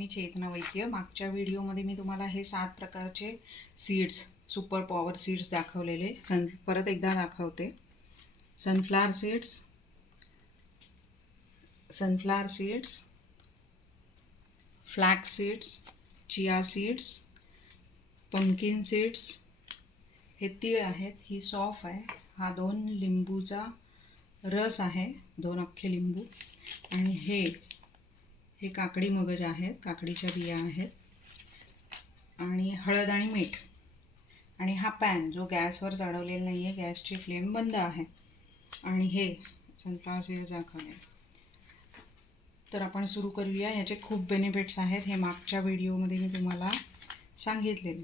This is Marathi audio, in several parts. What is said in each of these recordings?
मी चेतना वैद्य. मागच्या व्हिडिओमध्ये मी तुम्हाला हे 7 प्रकारचे सीड्स, सुपर पॉवर सीड्स दाखवलेले. परत एकदा दाखवते. Sunflower seeds, flax seeds, chia seeds, pumpkin seeds, हे तीळ आहेत, ही सौंफ आहे, हा 2 लिंबूचा रस आहे, 2 अख्खे लिंबू, आणि हे काकडी मगज आहेत, काकडीच्या बिया आहेत, आणि हळद आणि मीठ, आणि हा पॅन जो गॅसवर चढवलेला नाही आहे, गॅसची फ्लेम बंद आहे, आणि हे सनफ्लावर सीड्स दाखवले. तर आपण सुरू करूया. याचे खूप बेनिफिट्स आहेत, हे मागच्या व्हिडिओमध्ये मी तुम्हाला सांगितलेले.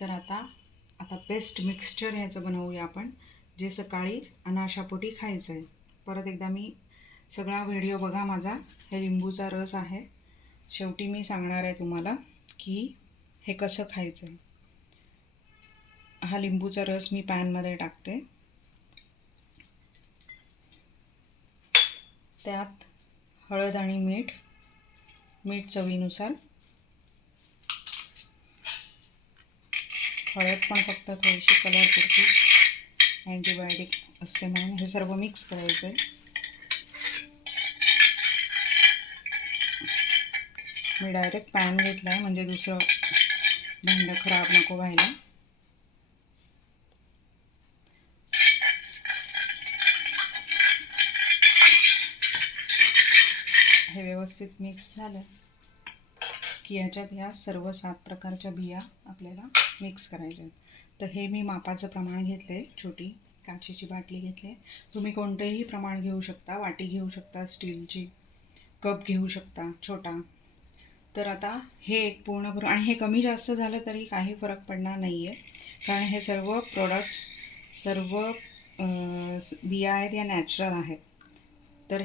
तर आता बेस्ट मिक्सचर ह्याचं बनवूया आपण, जे सकाळी अनाशापोटी खायचं आहे. परत एकदा मी सगळा व्हिडिओ बघा माझा. हे लिंबूचा रस आहे. शेवटी मी सांगणार आहे तुम्हाला की हे कसं खायचं आहे. हा लिंबूचा रस मी पॅनमध्ये टाकते. त्यात हळद आणि मीठ चवीनुसार. हळद पण फक्त थोडीशी कलरपुरती, अँटीबायोटिक असते म्हणून. हे सर्व मिक्स करायचं आहे. मी डायरेक्ट पॅन घेतला आहे म्हणजे दुसरं भांडं खराब नको व्हायला. हे व्यवस्थित मिक्स झालं की याच्यात ह्या सर्व 7 प्रकारच्या बिया आपल्याला मिक्स करायच्या आहेत. तर हे मी मापाचं प्रमाण घेतलं आहे. छोटी काचेची बाटली घेतली आहे. तुम्ही कोणतेही प्रमाण घेऊ शकता. वाटी घेऊ शकता, स्टीलची कप घेऊ शकता छोटा. तर आता हे एक पूर्ण भरून, आणि हे कमी जास्त झालं तरी काही फरक पडणार नाही आहे, कारण हे सर्व प्रोडक्ट्स, सर्व बिया आहेत या नॅचरल आहेत. तर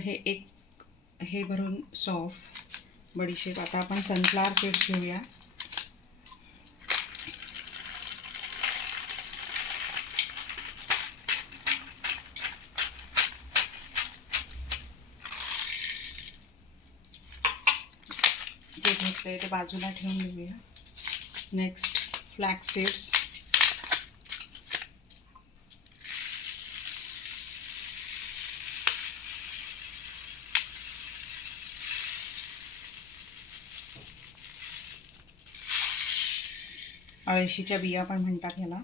हे भरून सौंफ, बडीशेप. आता आपण सनफ्लावर सीड्स घेऊया. जे घेतलंय ते बाजूला ठेवून देऊया. नेक्स्ट फ्लॅक्स सीड्स, अळशीच्या बिया पण म्हणतात ह्याला.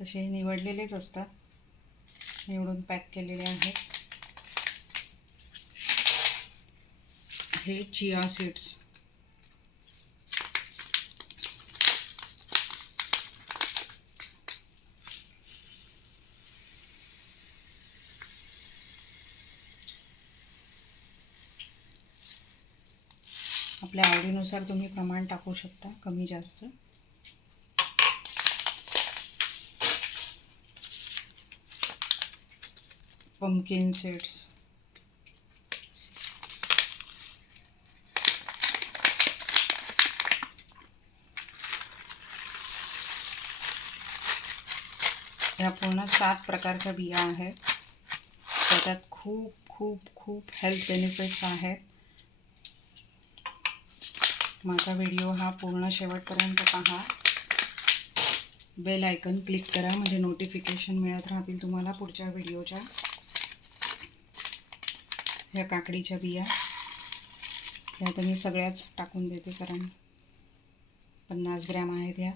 तसे हे निवडलेलेच असतात, निवडून पॅक केलेले आहेत. हे चिया सीड्स, आपल्या आवडीनुसार तुम्ही प्रमाण टाकू शकता, कमी जास्त. पंकिन सीड्स, ह्या पूर्ण 7 प्रकारच्या बिया आहेत. त्याच्यात खूप खूप खूप हेल्थ बेनिफिट्स आहेत. माझा व्हिडिओ हा पूर्ण शेवटपर्यंत पहा. बेल आयकन क्लिक करा म्हणजे नोटिफिकेशन मिळत राहतील तुम्हाला पुढच्या व्हिडिओच्या. ह्या काकडीच्या बिया ह्या तर मी सगळ्याच टाकून देते, कारण 50 ग्रॅम आहेत ह्या.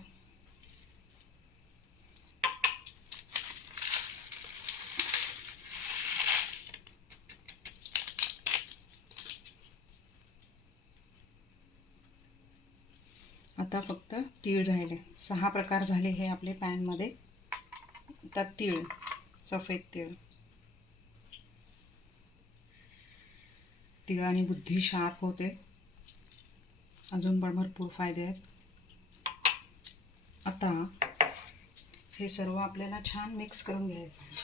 आता फक्त तीळ राहिले. 6 प्रकार झाले हे आपले पॅनमध्ये. त्यात तीळ, सफेद तीळ. तिळाने बुद्धी शार्प होते. अजून पण भरपूर फायदे आहेत. आता हे सर्व आपल्याला छान मिक्स करून घ्यायचं आहे.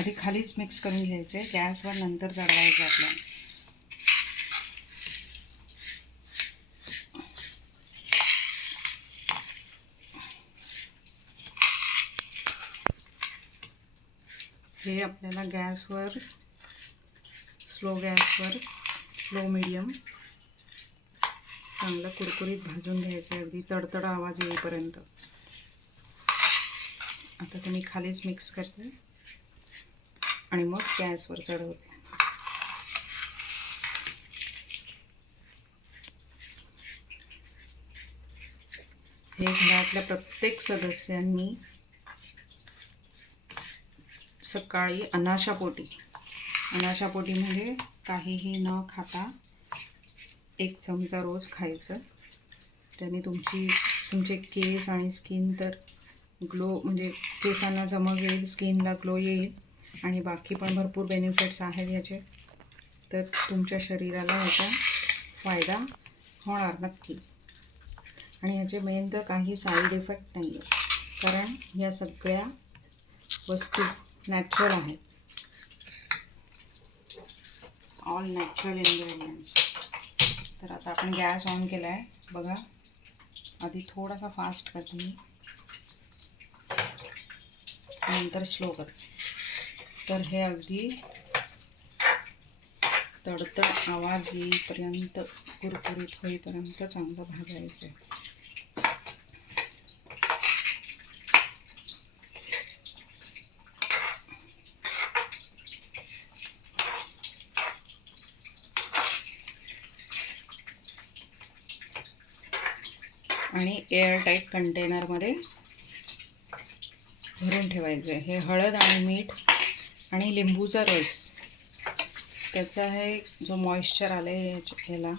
आधी खालीच मिक्स करून घ्यायचे, गॅसवर नंतर चढवायचं आपल्याला. हे आपल्याला गॅसवर स्लो मीडियम चांगलं कुरकुरीत भाजून घ्यायचे, अगदी तडतड आवाज येईपर्यंत. आता तुम्ही खालीच मिक्स करते आणि मग गॅसवर चढवते. हे घरातल्या प्रत्येक सदस्यांनी सकाळी अनाशापोटी म्हणजे काहीही न खाता 1 चमचा रोज खायचं. त्याने तुमचे केस आणि स्किन तर ग्लो, म्हणजे केसांना चमक येईल, स्किनला ग्लो येईल आणि बाकी पण भरपूर बेनिफिट्स आहेत याचे. तर तुमच्या शरीराला याचा फायदा होणार नक्की. आणि ह्याचे मेन तर काही साईड इफेक्ट नाही आहे, कारण या सगळ्या वस्तू नॅचरल आहेत. All natural ingredients. तर आता आपण गॅस ऑन केला आहे बघा. आधी थोडासा फास्ट करते मी, नंतर स्लो करते. तर हे अगदी तडतड आवाज येईपर्यंत, कुरकुरीत होईपर्यंत चांगलं भाजायचं. आणि एअरटाईट कंटेनरमध्ये भरून ठेवायचं आहे. हे हळद आणि मीठ आणि लिंबूचा रस, त्याचा हे जो मॉइश्चर आलं आहे ह्याला